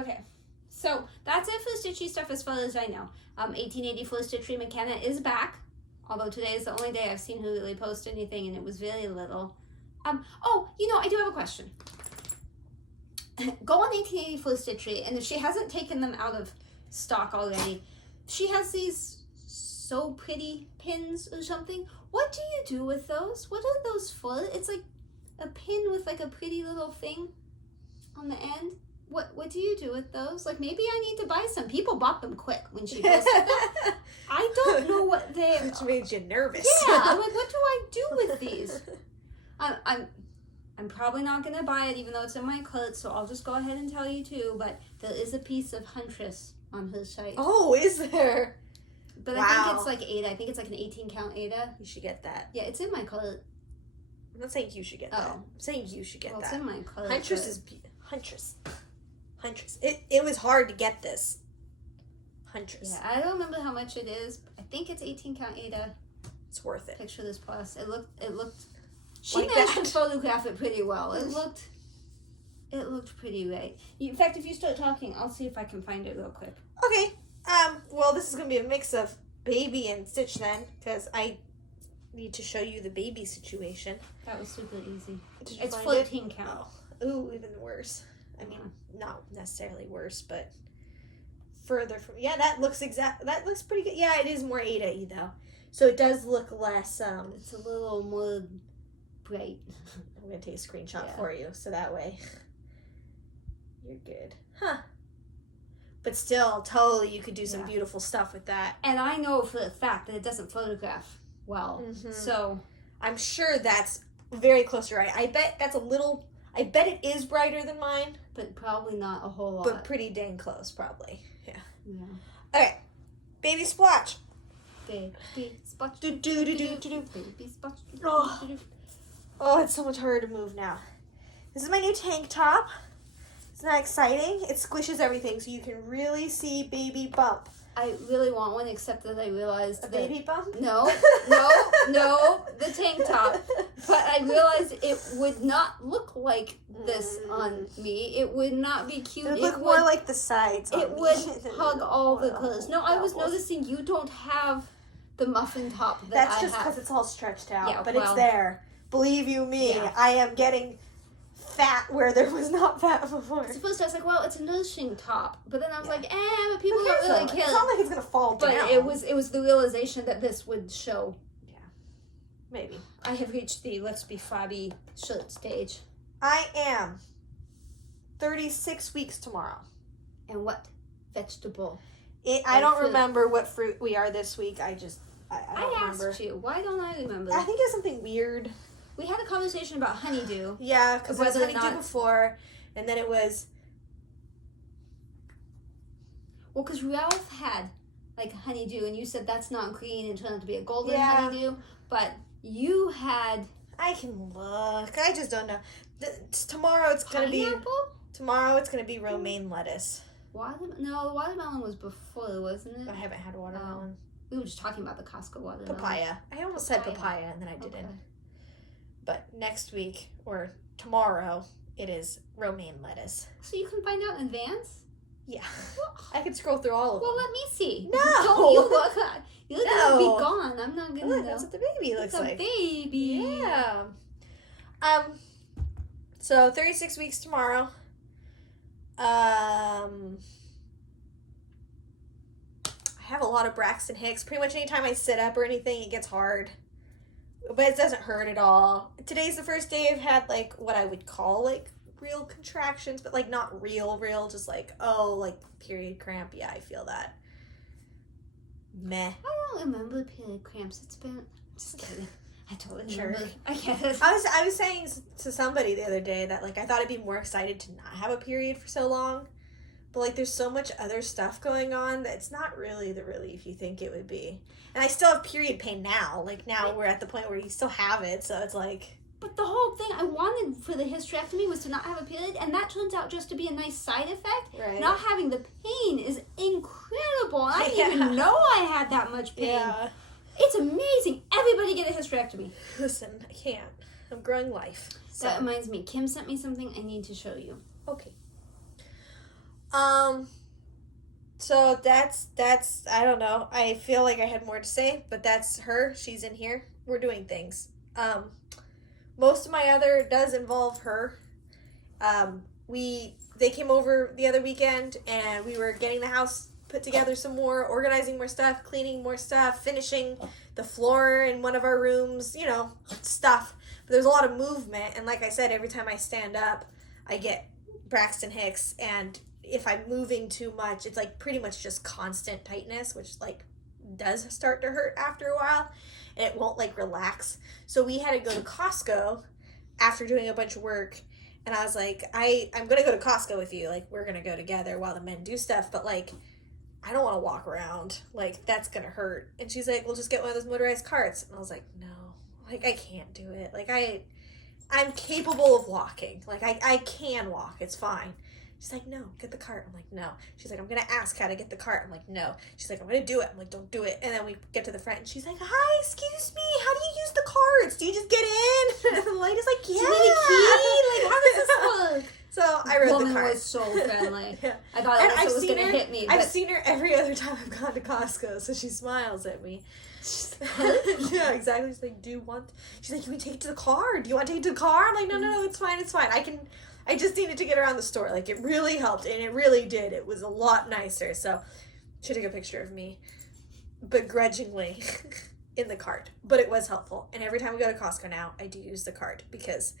Okay. So, that's it for stitchy stuff as far as I know. 1884 Stitchery McKenna is back. Although today is the only day I've seen her really post anything, and it was very little. I do have a question. Go on 1884 Stitchery, and if she hasn't taken them out of stock already, she has these So Pretty pins or something. What do you do with those? What are those for? It's like a pin with like a pretty little thing on the end. What do you do with those? Like, maybe I need to buy some. People bought them quick when she posted them. I don't know what they... Which made you nervous. Yeah, I'm like, what do I do with these? I'm probably not going to buy it, even though it's in my cart, so I'll just go ahead and tell you, too. But there is a piece of Huntress on her site. Oh, is there? But wow. I think it's like Ada. I think it's like an 18-count Ada. You should get that. Yeah, it's in my cart. I'm not saying you should get that. I'm saying you should get that. It's in my cart. Huntress is... Huntress. It was hard to get this. Huntress. Yeah, I don't remember how much it is. I think it's 18-count Ada. It's worth it. Picture this plus. It looked. She managed to photograph it pretty well. It looked pretty right. In fact, if you start talking, I'll see if I can find it real quick. Okay. Well, this is gonna be a mix of baby and stitch then, because I need to show you the baby situation. That was super easy. It's 14 count. Oh. Ooh, even worse. I mean, not necessarily worse, but further from... Yeah, that looks pretty good. Yeah, it is more Ada-y, though. So it does look less... It's a little more bright. I'm going to take a screenshot for you, so that way you're good. Huh. But still, totally, you could do some beautiful stuff with that. And I know for a fact that it doesn't photograph well. Mm-hmm. So... I'm sure that's very close to right. I bet that's a little... I bet it is brighter than mine. But probably not a whole lot. But pretty dang close, probably. Yeah. Okay. Baby splotch. Baby splotch. Baby splotch. Oh, it's so much harder to move now. This is my new tank top. Isn't that exciting? It squishes everything so you can really see baby bump. I really want one, except that I realized that... baby bump? No, the tank top. But I realized it would not look like this on me. It would not be cute. It would look more like the sides. It would hug all the colors. No, I was noticing you don't have the muffin top that That's just because it's all stretched out. Yeah, but it's there. Believe you me, I am getting fat where there was not fat before. At first I was like, well, it's a nourishing top. But then I was like, but people don't really care. It's not like it's going to fall down. But it was the realization that this would show. Yeah. Maybe. I have reached the Let's Be Fabby shirt stage. I am 36 weeks tomorrow. And what vegetable? I don't remember what fruit we are this week. I don't remember. Asked you. Why don't I remember? I think it's something weird. We had a conversation about honeydew. Yeah, because it was honeydew before, and then it was... Well, because Ralph had, like, honeydew, and you said that's not green and turned out to be a golden honeydew, but you had... I can look. I just don't know. Tomorrow it's going to be... Tomorrow it's going to be romaine lettuce. No, the watermelon was before, wasn't it? I haven't had watermelon. We were just talking about the Costco watermelon. Papaya. I almost said papaya, and then I didn't. Okay. But next week, or tomorrow, it is romaine lettuce. So you can find out in advance? Yeah. I can scroll through all of them. Well, let me see. No! Don't you look at You're going to be gone. I'm not going to know. That's what the baby looks like. It's a baby. Yeah. So 36 weeks tomorrow. I have a lot of Braxton Hicks. Pretty much anytime I sit up or anything, it gets hard. But it doesn't hurt at all. Today's the first day I've had, like, what I would call, like, real contractions. But, like, not real. Just like, period cramp. Yeah, I feel that. Meh. I don't remember period cramps. It's been... Just kidding. I totally remember. I get it. I was saying to somebody the other day that, like, I thought I'd be more excited to not have a period for so long. But, like, there's so much other stuff going on that it's not really the relief you think it would be. And I still have period pain now. Like, now we're at the point where you still have it, so it's like... But the whole thing I wanted for the hysterectomy was to not have a period, and that turns out just to be a nice side effect. Right. Not having the pain is incredible. I didn't even know I had that much pain. Yeah. It's amazing. Everybody get a hysterectomy. Listen, I can't. I'm growing life. So. That reminds me. Kim sent me something I need to show you. Okay. So that's I don't know. I feel like I had more to say, but that's her. She's in here. We're doing things. Most of my other does involve her. They came over the other weekend and we were getting the house put together some more, organizing more stuff, cleaning more stuff, finishing the floor in one of our rooms, stuff. But there's a lot of movement, and like I said, every time I stand up, I get Braxton Hicks, and if I'm moving too much, it's like pretty much just constant tightness, which like does start to hurt after a while, and it won't like relax. So we had to go to Costco after doing a bunch of work, and I was like, I'm gonna go to Costco with you, like we're gonna go together while the men do stuff, but like I don't want to walk around, like that's gonna hurt. And she's like, we'll just get one of those motorized carts. And I was like, no, like I can't do it. Like I'm capable of walking, like I can walk, it's fine. She's like, no, get the cart. I'm like, no. She's like, I'm going to ask how to get the cart. I'm like, no. She's like, I'm going to do it. I'm like, don't do it. And then we get to the front, and she's like, hi, excuse me, how do you use the carts? Do you just get in? And the lady's like, yeah. Do you need a key? Like, how does this work? So I rode the cart. The woman was so friendly. Yeah. I thought it was going to hit me. I've seen her every other time I've gone to Costco, so she smiles at me. Yeah, exactly. She's like, she's like, you can take it to the car. Do you want to take it to the car? I'm like, no, it's fine. I just needed to get around the store. Like, it really helped, and it really did. It was a lot nicer. So she took a picture of me begrudgingly in the cart. But it was helpful. And every time we go to Costco now, I do use the cart because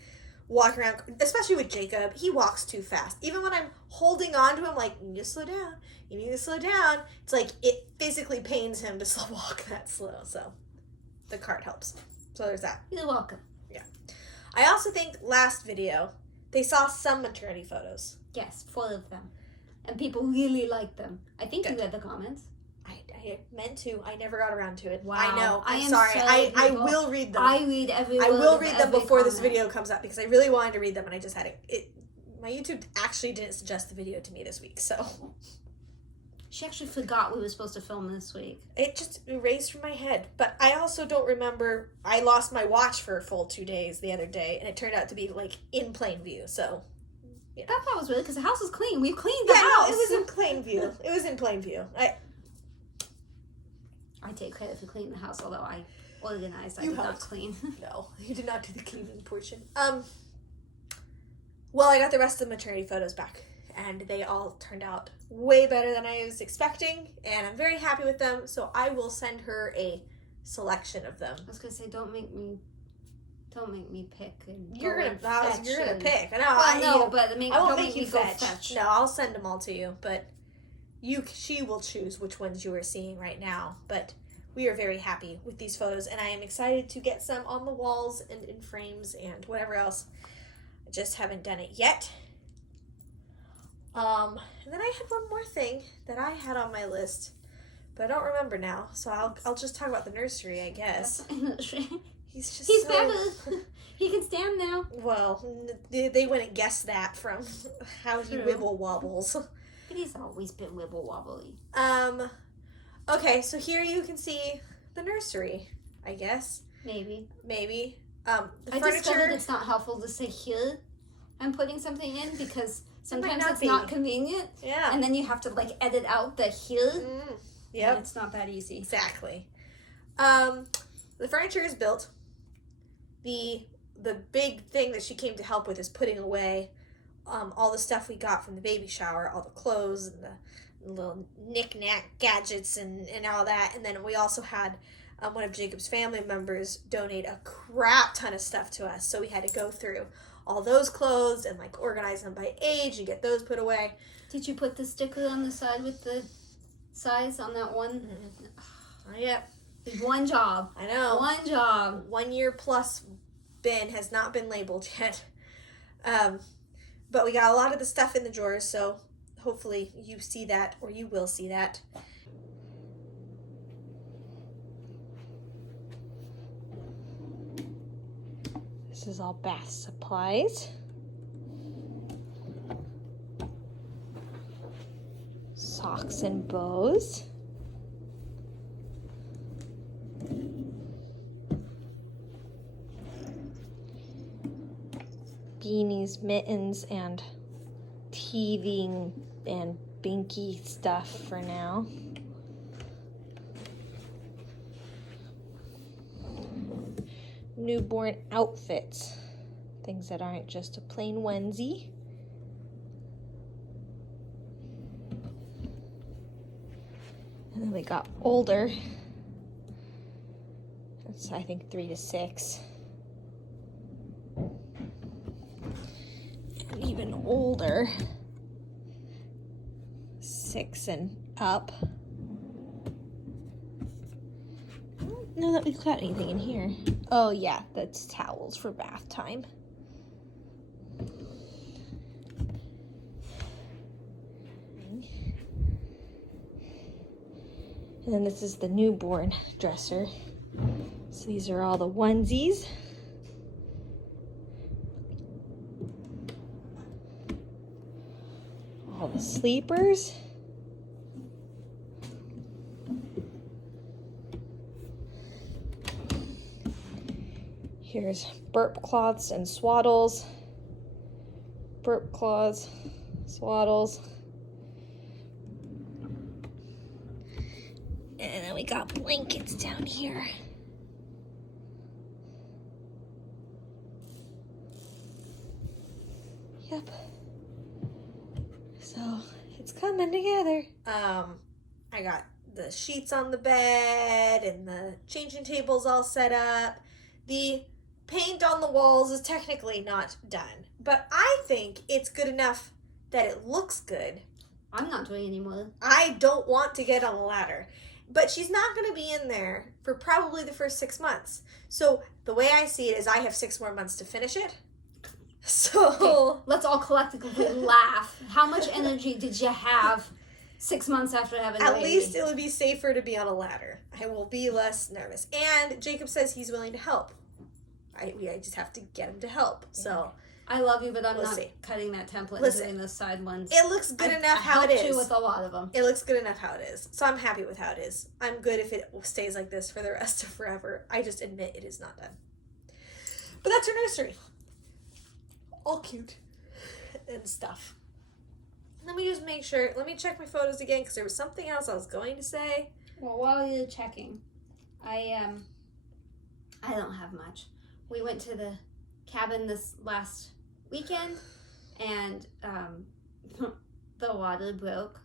walking around, especially with Jacob, he walks too fast. Even when I'm holding on to him, like, you need to slow down. You need to slow down. It's like it physically pains him to slow walk that slow. So the cart helps. So there's that. You're welcome. Yeah. I also think last video, they saw some maternity photos. Yes, 4 of them. And people really liked them. I think you read the comments. I meant to. I never got around to it. Wow. I know. I'm sorry. So I will read them. I read every word. I will read them before comment. This video comes up because I really wanted to read them and I just had it. My YouTube actually didn't suggest the video to me this week, so. She actually forgot we were supposed to film this week. It just erased from my head. But I also don't remember. I lost my watch for a full 2 days the other day, and it turned out to be like in plain view. So, yeah. That was weird because the house is clean. We've cleaned the house. No, it was in plain view. It was in plain view. I take credit for cleaning the house, although I organized. I did not clean. No, you did not do the cleaning portion. Well, I got the rest of the maternity photos back, and they all turned out way better than I was expecting, and I'm very happy with them, so I will send her a selection of them. I was going to say, don't make me pick. And you're gonna pick. I won't make you fetch. No, I'll send them all to you, but she will choose which ones you are seeing right now, but we are very happy with these photos, and I am excited to get some on the walls and in frames and whatever else. I just haven't done it yet. And then I had one more thing that I had on my list, but I don't remember now, so I'll just talk about the nursery, I guess. He's better. He can stand now. Well, they wouldn't guess that from how he wibble wobbles. But he's always been wibble wobbly. Okay, so here you can see the nursery, I guess. Maybe. The I furniture. discovered it's not helpful to say here I'm putting something in because sometimes it's not convenient. Yeah. And then you have to like edit out the here. Yep. And it's not that easy. Exactly. The furniture is built. The big thing that she came to help with is putting away all the stuff we got from the baby shower, all the clothes and the little knick-knack gadgets and all that. And then we also had one of Jacob's family members donate a crap ton of stuff to us. So we had to go through all those clothes and like organize them by age and get those put away. Did you put the sticker on the side with the size on that one? Not yet. One job. I know. One job. 1 year plus bin has not been labeled yet. But we got a lot of the stuff in the drawers, so hopefully you see that, or you will see that. This is all bath supplies. Socks and bows. Beanies, mittens, and teething and binky stuff for now. Newborn outfits. Things that aren't just a plain onesie. And then we got older. That's, I think, 3 to 6. And even older. 6 and up. I don't know that we've got anything in here. Oh yeah, that's towels for bath time. And then this is the newborn dresser. So these are all the onesies. All the sleepers. Here's burp cloths and swaddles. Burp cloths, swaddles. And then we got blankets down here. Yep. So it's coming together. I got the sheets on the bed and the changing tables all set up. The paint on the walls is technically not done, but I think it's good enough that it looks good. I'm not doing any more. I don't want to get on a ladder. But she's not going to be in there for probably the first 6 months. So the way I see it is I have 6 more months to finish it. So okay, let's all collectively laugh. How much energy did you have 6 months after having a baby? At least it would be safer to be on a ladder. I will be less nervous. And Jacob says he's willing to help. I just have to get him to help. Yeah. So I love you, but I'm not cutting that template and doing those side ones. It looks good enough how it is. I helped you with a lot of them. It looks good enough how it is. So I'm happy with how it is. I'm good if it stays like this for the rest of forever. I just admit it is not done. But that's her nursery. All cute and stuff. Let me just make sure. Let me check my photos again because there was something else I was going to say. Well, while you're checking, I don't have much. We went to the cabin this last weekend, and the water broke.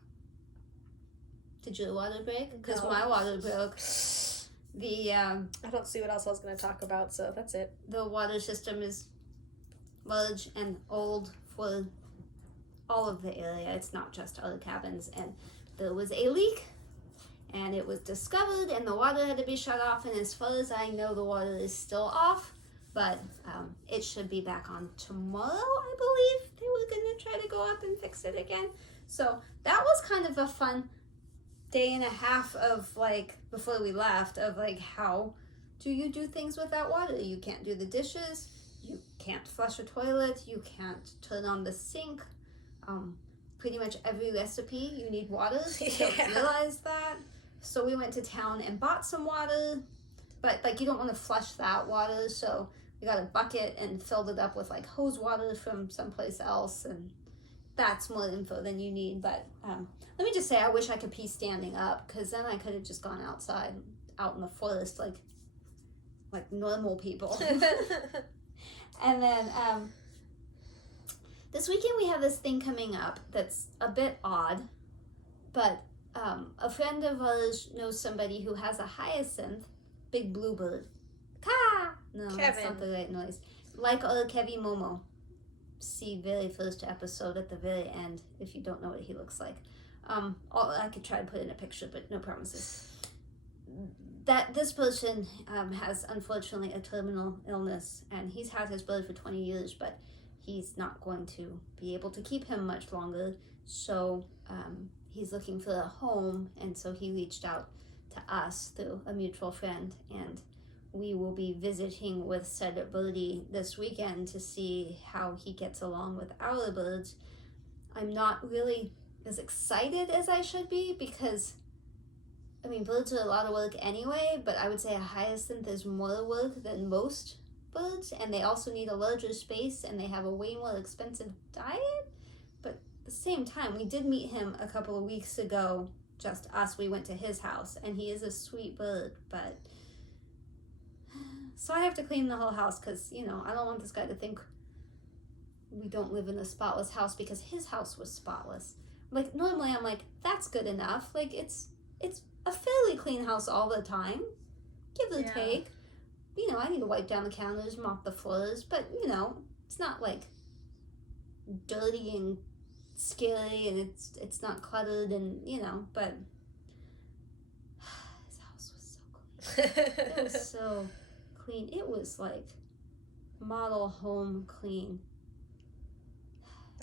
Did your water break? Because my water broke. I don't see what else I was going to talk about, so that's it. The water system is large and old for all of the area. It's not just other cabins, and there was a leak, and it was discovered, and the water had to be shut off. And as far as I know, the water is still off. But it should be back on tomorrow, I believe. They were going to try to go up and fix it again. So that was kind of a fun day and a half of, like, before we left, of, like, how do you do things without water? You can't do the dishes. You can't flush a toilet. You can't turn on the sink. Pretty much every recipe, you need water. You don't realize that. So we went to town and bought some water. But, like, you don't want to flush that water, so we got a bucket and filled it up with, like, hose water from someplace else, and that's more info than you need. But let me just say, I wish I could pee standing up, because then I could have just gone outside, out in the forest, like normal people. And then this weekend we have this thing coming up that's a bit odd, but a friend of ours knows somebody who has a hyacinth, big bluebird. Ka! No, Kevin. That's not the right noise. Like other Kevin Momo. See very first episode at the very end if you don't know what he looks like. I could try to put in a picture, but no promises. That this person has unfortunately a terminal illness, and he's had his bird for 20 years, but he's not going to be able to keep him much longer. So he's looking for a home, and so he reached out to us through a mutual friend, and we will be visiting with said birdie this weekend to see how he gets along with our birds. I'm not really as excited as I should be because, I mean, birds are a lot of work anyway, but I would say a hyacinth is more work than most birds, and they also need a larger space, and they have a way more expensive diet. But at the same time, we did meet him a couple of weeks ago, just us. We went to his house, and he is a sweet bird, but so I have to clean the whole house because, you know, I don't want this guy to think we don't live in a spotless house because his house was spotless. Like, normally I'm like, that's good enough. Like, it's a fairly clean house all the time, give or take. You know, I need to wipe down the counters, mop the floors, but, you know, it's not like dirty and scary, and it's not cluttered, and, you know, but his house was so clean. It was so clean. It was like model home clean.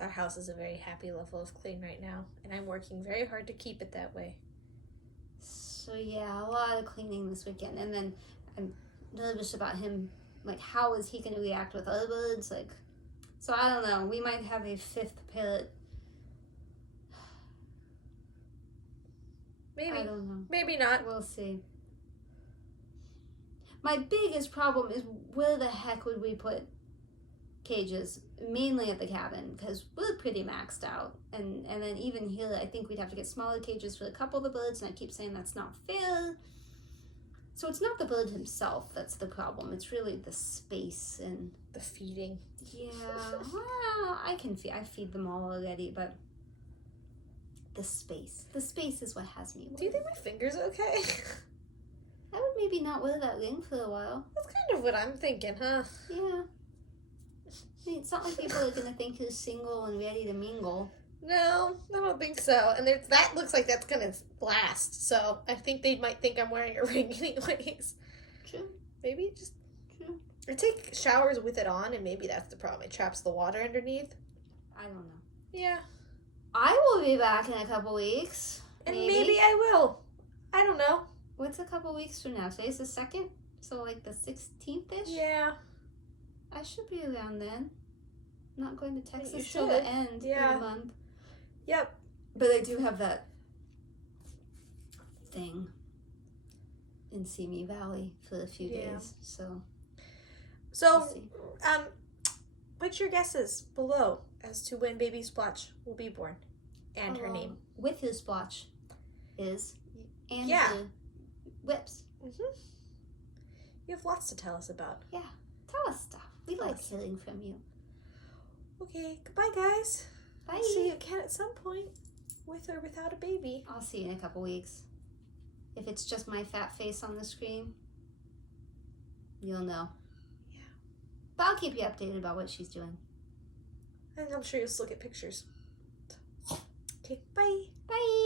Our house is a very happy level of clean right now, and I'm working very hard to keep it that way. So yeah, a lot of cleaning this weekend, and then I'm nervous about him. Like, how is he going to react with other birds? Like, so I don't know. We might have a fifth parrot. Maybe. I don't know. Maybe not. We'll see. My biggest problem is where the heck would we put cages? Mainly at the cabin, because we're pretty maxed out. And then even here, I think we'd have to get smaller cages for a couple of the birds, and I keep saying that's not fair. So it's not the bird himself that's the problem. It's really the space and the feeding. Yeah, well, I feed them all already, but the space is what has me worried. Do you think my finger's okay? I would maybe not wear that ring for a while. That's kind of what I'm thinking, huh? Yeah. I mean, it's not like people are going to think you're single and ready to mingle. No, I don't think so. And that looks like that's going to last. So I think they might think I'm wearing a ring anyways. True. Maybe just... True. Or take showers with it on, and maybe that's the problem. It traps the water underneath. I don't know. Yeah. I will be back in a couple weeks. And maybe I will. I don't know. What's a couple weeks from now? Today's the 2nd? So like the 16th-ish? Yeah. I should be around then. not going to Texas till the end of the month. Yep. But I do have that thing in Simi Valley for a few days, so we'll put your guesses below as to when baby Splotch will be born and her name. With his Splotch is and the whips. You have lots to tell us about. Yeah, tell us stuff. We like hearing from you. Okay, goodbye, guys. Bye. I'll see you again at some point, with or without a baby. I'll see you in a couple weeks. If it's just my fat face on the screen, you'll know. Yeah. But I'll keep you updated about what she's doing. And I'm sure you'll still get pictures. Okay, bye. Bye.